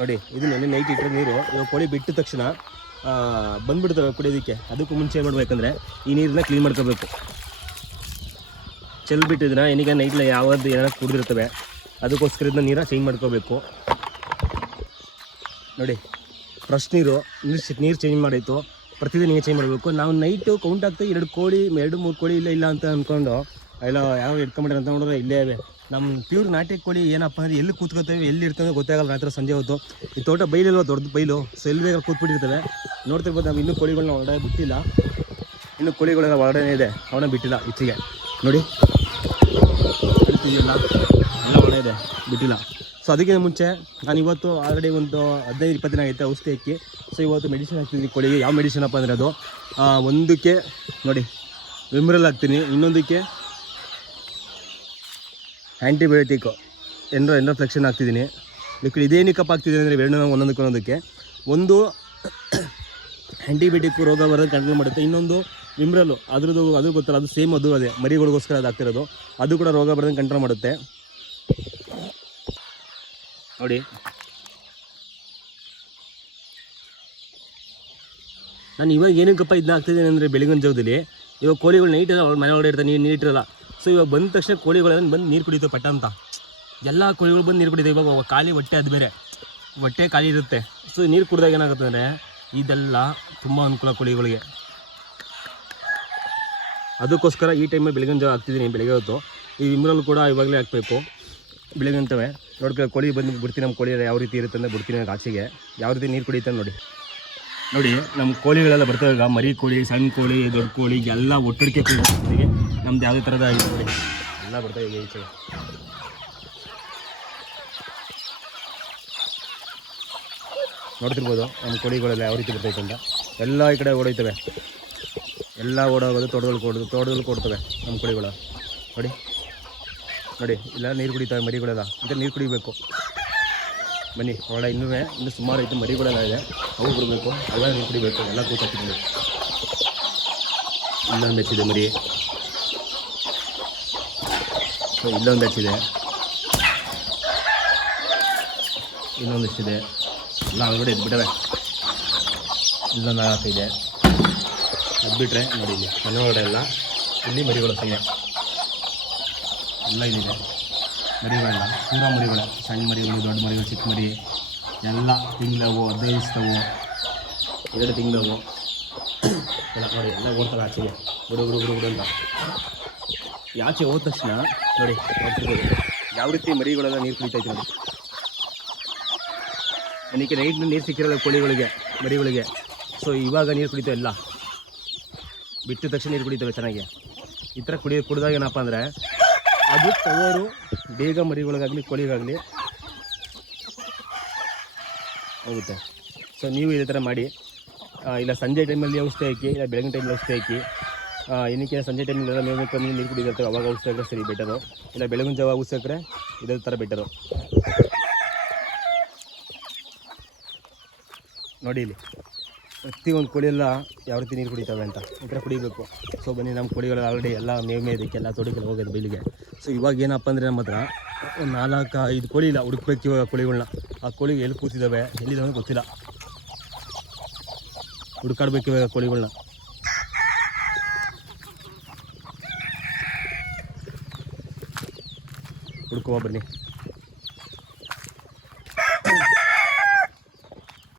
ನೋಡಿ ಇದು ನೆನ್ನೆ ನೈಟ್ ಇಟ್ಟರೆ ನೀರು ಇವಾಗ ಕೋಳಿ ಬಿಟ್ಟ ತಕ್ಷಣ ಬಂದುಬಿಡ್ತವೆ ಕುಡಿಯೋದಕ್ಕೆ. ಅದಕ್ಕೂ ಮುಂಚೆ ಏನು ಮಾಡಬೇಕಂದ್ರೆ ಈ ನೀರನ್ನ ಕ್ಲೀನ್ ಮಾಡ್ಕೋಬೇಕು. ಚೆಲ್ಬಿಟ್ಟಿದ್ರೆ ಏನೀಗ ನೈಟ್ಲ ಯಾವ್ದು ಏನಾರು ಕುಡಿದಿರ್ತವೆ, ಅದಕ್ಕೋಸ್ಕರ ಇದನ್ನ ನೀರ ಚೇಂಜ್ ಮಾಡ್ಕೋಬೇಕು. ನೋಡಿ ಫ್ರೆಶ್ ನೀರು ಚೇಂಜ್ ಮಾಡಿತ್ತು, ಪ್ರತಿದಿನ ನೀರು ಚೇಂಜ್ ಮಾಡಬೇಕು. ನಾವು ನೈಟು ಕೌಂಟ್ ಆಗ್ತಾ 2 ಕೋಳಿ 2-3 ಕೋಳಿ ಇಲ್ಲ ಅಂತ ಅಂದ್ಕೊಂಡು ಎಲ್ಲ ಯಾವ ಇಟ್ಕೊಂಬಿಟ್ರೆ ಅಂತ ನೋಡಿದ್ರೆ ಇಲ್ಲೇ ಇವೆ. ನಮ್ಮ ಪ್ಯೂರ್ ನಾಟಿ ಕೋಳಿ ಏನಪ್ಪ ಅಂದರೆ ಎಲ್ಲಿ ಕೂತ್ಕೋತೇವೆ ಎಲ್ಲಿ ಇರ್ತವೆ ಗೊತ್ತಾಗಲ್ಲ. ರಾತ್ರಿ ಸಂಜೆ ಹೊತ್ತು ಈ ತೋಟ ಬೈಲಿಲ್ವ, ದೊಡ್ಡ ಬೈಲು, ಸೊ ಎಲ್ಲಿ ಬೇಗ ಕೂತ್ಬಿಟ್ಟಿರ್ತವೆ. ನೋಡ್ತಿರ್ಬೋದು. ನಾವು ಇನ್ನೂ ಕೋಳಿಗಳನ್ನ ಹೊರಗಡೆ ಬಿಟ್ಟಿಲ್ಲ, ಇನ್ನೂ ಕೋಳಿಗಳೆಲ್ಲ ಹೊರಗಡೆ ಇದೆ, ಅವನ್ನ ಬಿಟ್ಟಿಲ್ಲ ಇಚ್ಚಿಗೆ. ನೋಡಿ ಹೇಳ್ತಿದೆಯಲ್ಲ ಎಲ್ಲ ಒಳ್ಳೆ ಇದೆ, ಬಿಟ್ಟಿಲ್ಲ. ಸೊ ಅದಕ್ಕಿಂತ ಮುಂಚೆ ನಾನು ಇವತ್ತು ಆಲ್ರೆಡಿ ಒಂದು 15-20 ದಿನ ಆಗೈತೆ ಔಷಧಿ ಹಾಕಿ. ಸೊ ಇವತ್ತು ಮೆಡಿಸಿನ್ ಹಾಕ್ತಿದ್ದೀನಿ ಕೋಳಿಗೆ. ಯಾವ ಮೆಡಿಸಿನ್ ಅಪ್ಪ ಅಂದರೆ ಅದು ಒಂದಕ್ಕೆ ನೋಡಿ ವಿಮ್ರಲ್ ಹಾಕ್ತೀನಿ, ಇನ್ನೊಂದಕ್ಕೆ ಆ್ಯಂಟಿಬಯೋಟಿಕ್ಕು ಎಂಡ್ರೋಫ್ಲೆಕ್ಷನ್ ಹಾಕ್ತಿದ್ದೀನಿ. ಲಿಕ್ವಿಡ್ ಇದೇನಕ್ಕಪ್ಪ ಹಾಕ್ತಿದ್ದೀನಿ ಅಂದರೆ ಎರಡೂ ಒಂದೊಂದಕ್ಕೆ ಒಂದು ಆ್ಯಂಟಿಬಯೋಟಿಕ್ಕು ರೋಗ ಬರೋದು ಕಂಟ್ರೋಲ್ ಮಾಡುತ್ತೆ, ಇನ್ನೊಂದು ವಿಮ್ರಲ್ಲು ಅದು ಗೊತ್ತಲ್ಲ, ಅದು ಸೇಮ್ ಅದೇ ಮರಿಗಳಿಗೋಸ್ಕರ ಅದು ಹಾಕ್ತಿರೋದು, ಅದು ಕೂಡ ರೋಗ ಬರೋದನ್ನು ಕಂಟ್ರೋಲ್ ಮಾಡುತ್ತೆ. ನೋಡಿ ನಾನು ಇವಾಗ ಏನಕ್ಕಪ್ಪ ಇದನ್ನ ಹಾಕ್ತಿದ್ದೀನಿ ಅಂದರೆ ಬೆಳಗಿನ ಜಾವದಲ್ಲಿ ಇವಾಗ ಕೋಳಿಗಳು ನೈಟ್ ಅವ್ರ ಮನೆ ಒಳಗಡೆ ಇರ್ತಾರೆ, ನೀರಿಟ್ಟಿರಲ್ಲ. ಸೊ ಇವಾಗ ಬಂದ ತಕ್ಷಣ ಕೋಳಿಗಳೆಲ್ಲ ಬಂದು ನೀರು ಕುಡಿತವೆ ಪಟ್ಟ ಅಂತ. ಎಲ್ಲ ಕೋಳಿಗಳು ಬಂದು ನೀರು ಕುಡಿತವೆ. ಇವಾಗ ಖಾಲಿ ಹೊಟ್ಟೆ, ಅದು ಬೇರೆ ಹೊಟ್ಟೆ ಖಾಲಿ ಇರುತ್ತೆ. ಸೊ ನೀರು ಕುಡಿದಾಗ ಏನಾಗುತ್ತೆ ಅಂದರೆ ಇದೆಲ್ಲ ತುಂಬ ಅನುಕೂಲ ಕೋಳಿಗಳಿಗೆ. ಅದಕ್ಕೋಸ್ಕರ ಈ ಟೈಮಲ್ಲಿ ಬೆಳಗಿನ ಜಾವ ಹಾಕ್ತಿದ್ದೀನಿ. ಬೆಳಗ್ಗೆ ಹೊತ್ತು ಈ ವಿಮ್ರಲ್ ಕೂಡ ಇವಾಗಲೇ ಹಾಕಬೇಕು ಬೆಳಗ್ಗಂತವೆ. ನೋಡ್ಕೊ ಕೋಳಿ ಬಂದು ಬಿಡ್ತೀನಿ, ನಮ್ಮ ಕೋಳಿ ಯಾವ ರೀತಿ ಇರುತ್ತೆ ಅಂದರೆ ಬಿಡ್ತೀನಿ ಆಚೆಗೆ, ಯಾವ ರೀತಿ ನೀರು ಕುಡಿಯುತ್ತೆ ನೋಡಿ. ನಮ್ಮ ಕೋಳಿಗಳೆಲ್ಲ ಬರ್ತವೆ. ಈಗ ಮರಿ ಕೋಳಿ, ಸಣ್ಣ ಕೋಳಿ, ದೊಡ್ಡ ಕೋಳಿ ಎಲ್ಲ ಒಟ್ಟಡಿಕೆ ಕೋಳಿ ನಮ್ದು ಯಾವುದೇ ಥರದ ಆಗಿದೆ ನೋಡಿ, ಎಲ್ಲ ಬರ್ತವೆ ಈಗ ಈಚೆಗೆ. ನೋಡ್ತಿರ್ಬೋದು ನಮ್ಮ ಕೋಳಿಗಳೆಲ್ಲ ಯಾವ ರೀತಿ ಬರ್ತೈತೆ ಅಂತ. ಎಲ್ಲ ಈ ಕಡೆ ಓಡೋಯ್ತವೆ, ಎಲ್ಲ ಓಡೋಗೋದು ತೋಟದಲ್ಲಿ ಕೊಡ್ತವೆ ನಮ್ಮ ಕೋಳಿಗಳು. ನೋಡಿ ಇಲ್ಲ ನೀರು ಕುಡಿತವೆ ಮರಿಗಳೆಲ್ಲ, ಅಂತ ನೀರು ಕುಡಿಬೇಕು. ಬನ್ನಿ ಒಳ್ಳೆ ಇನ್ನೂ ಸುಮಾರು ಐತೆ ಮರಿಗಳೆಲ್ಲ ಇದೆ, ಅವು ಬಿಡಬೇಕು, ಅವೆಲ್ಲ ನೀರು ಕುಡಿಬೇಕು, ಎಲ್ಲ ಕೂತಾಕಿದ್ದೀನಿ. ಇಲ್ಲೊಂದು ಹಚ್ಚಿದೆ ಮರಿ, ಸೊ ಇಲ್ಲೊಂದು ಹಚ್ಚಿದೆ, ಇನ್ನೊಂದು ಹಚ್ಚಿದೆ, ಎಲ್ಲ ಒಳಗಡೆ ಎದ್ಬಿಟ್ಟವೆ. ಇಲ್ಲೊಂದು ಹಾಕಿದೆ, ಎದ್ಬಿಟ್ರೆ ನೋಡಿ ಇಲ್ಲಿ ಮನೆ ಒಳಗಡೆ ಎಲ್ಲ ಇಲ್ಲಿ ಮರಿಗಳು ಎಲ್ಲ ಇದಿದೆ. ಮರಿಗಳೆಲ್ಲ ಪೂರ ಮರಿಗಳು, ಸಣ್ಣ ಮರಿಗಳು, ದೊಡ್ಡ ಮರಿಗಳು, ಚಿಕ್ಕ ಮರಿ ಎಲ್ಲ ತಿಂಗಳವು, 15 ದಿವಸವು, 2 ತಿಂಗಳವು ಎಲ್ಲ ನೋಡಿ ಎಲ್ಲ ಓಡ್ತಾರೆ ಆಚೆಗೆ ಗುಡು ಅಂತ. ಆಚೆ ಹೋದ ತಕ್ಷಣ ನೋಡಿ ನೋಡ್ತಿರ್ಬೋದು ಯಾವ ರೀತಿ ಮರಿಗಳೆಲ್ಲ ನೀರು ಕುಡಿತೈತೆ ನೋಡಿ. ನನಗೆ ನೈಟ್ ನೀರು ಸಿಕ್ಕಿರಲ್ಲ ಕೋಳಿಗಳಿಗೆ, ಮರಿಗಳಿಗೆ. ಸೊ ಇವಾಗ ನೀರು ಕುಡಿತವೆ, ಎಲ್ಲ ಬಿಟ್ಟ ತಕ್ಷಣ ನೀರು ಕುಡಿತವೆ ಚೆನ್ನಾಗಿ. ಈ ಥರ ಕುಡಿದಾಗ ಏನಪ್ಪ ಅಂದರೆ ಅದು ಪವರು ಬೇಗ ಮರಿಗಳಿಗಾಗಲಿ ಕೋಳಿಗಾಗಲಿ ಹೋಗುತ್ತೆ. ಸೊ ನೀವು ಇದೇ ಥರ ಮಾಡಿ. ಇಲ್ಲ ಸಂಜೆ ಟೈಮಲ್ಲಿ ಔಷಧಿ ಹಾಕಿ, ಇಲ್ಲ ಬೆಳಗಿನ ಟೈಮಲ್ಲಿ ಔಷಧಿ ಹಾಕಿ. ಏನಕ್ಕೆ ಸಂಜೆ ಟೈಮಲ್ಲೆಲ್ಲ ಮೇವು ಕಮ್ಮಿ ನೀರು ಕುಡಿದಿರ್ತವೆ, ಅವಾಗ ಔಷಧಿ ಹಾಕಿದ್ರೆ ಸರಿ ಬೆಟರು. ಇಲ್ಲ ಬೆಳಗಿನ ಜಾವ ಔಷಧಿ ಹಾಕಿದ್ರೆ ಇದೇ ಥರ ಬೆಟರು. ನೋಡಿ ಇಲ್ಲಿ ಪ್ರತಿಯೊಂದು ಕೋಳಿಯೆಲ್ಲ ಯಾವ ರೀತಿ ನೀರು ಕುಡಿತವೆ ಅಂತ ಈ ಥರ ಕುಡಿಬೇಕು. ಸೊ ಬನ್ನಿ, ನಮ್ಮ ಕೋಳಿಗಳು ಆಲ್ರೆಡಿ ಎಲ್ಲ ಮೇವು ಮೇದಕ್ಕೆಲ್ಲ ತೋಟಕ್ಕೆಲ್ಲ ಹೋಗೋದು ಬೈಲಿಗೆ. ಸೊ ಇವಾಗ ಏನಪ್ಪ ಅಂದರೆ ನಮ್ಮ ಹತ್ರ ಒಂದು 4-5 ಕೋಳಿ ಇಲ್ಲ, ಹುಡುಕ್ಬೇಕು ಇವಾಗ ಕೋಳಿಗಳನ್ನ. ಆ ಕೋಳಿಗೆ ಎಲ್ಲಿ ಕೂತಿದ್ದಾವೆ ಎಲ್ಲಿದ್ದಾವೆ ಗೊತ್ತಿಲ್ಲ, ಹುಡುಕಾಡ್ಬೇಕು ಇವಾಗ ಕೋಳಿಗಳನ್ನ. ಹುಡ್ಕುವ ಬನ್ನಿ.